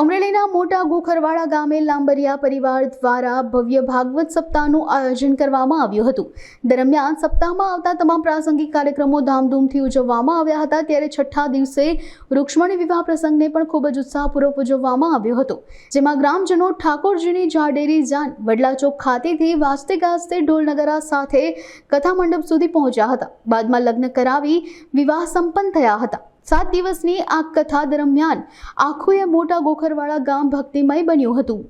અમરેલીના મોટા ગોખરવાડા ગામે લાંબરિયા પરિવાર દ્વારા ભવ્ય ભાગવત સપ્તાહનું આયોજન કરવામાં આવ્યું હતું। દરમિયાન સપ્તાહમાં આવતા તમામ પ્રાસંગિક કાર્યક્રમો ધામધૂમથી ઉજવવામાં આવ્યા હતા। ત્યારે છઠ્ઠા દિવસે રૂક્ષ્મણી વિવાહ પ્રસંગને પણ ખૂબ જ ઉત્સાહપૂર્વક ઉજવવામાં આવ્યો હતો, જેમાં ગ્રામજનો ઠાકોરજીની જાડેરી જાન વડલા ચોક ખાતેથી વાજતે ગાજતે ઢોલ નગારા સાથે કથા મંડપ સુધી પહોંચ્યા હતા। બાદમાં લગ્ન કરાવી વિવાહ સંપન્ન થયા હતા। 7 દિવસની આ કથા દરમિયાન આખું મોટા ગોખરવાડા ગામ ભક્તિમય બન્યું હતું।